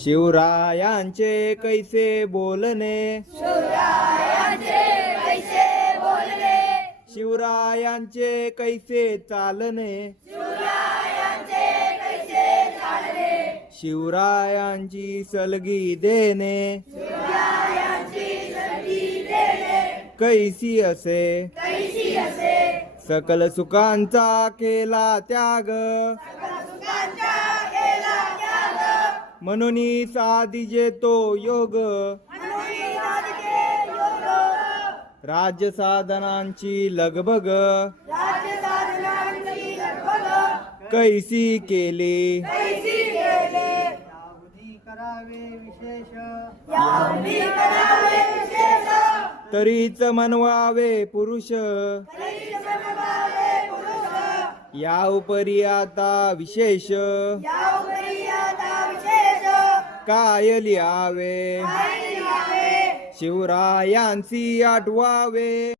शिवरायांचे कैसे बोलणे, शिवरायांचे कैसे चालणे, शिवरायांची सलगी देणे, कैसी असे सकल सुखांचा केला त्याग, म्हणून साधिजे तो योग, राज्य साधनांची लगबग कैसी केली, तरीच मनवावे पुरुष, या उपरी आता विशेष काय लिहावे, शिवरायांची आठवावे.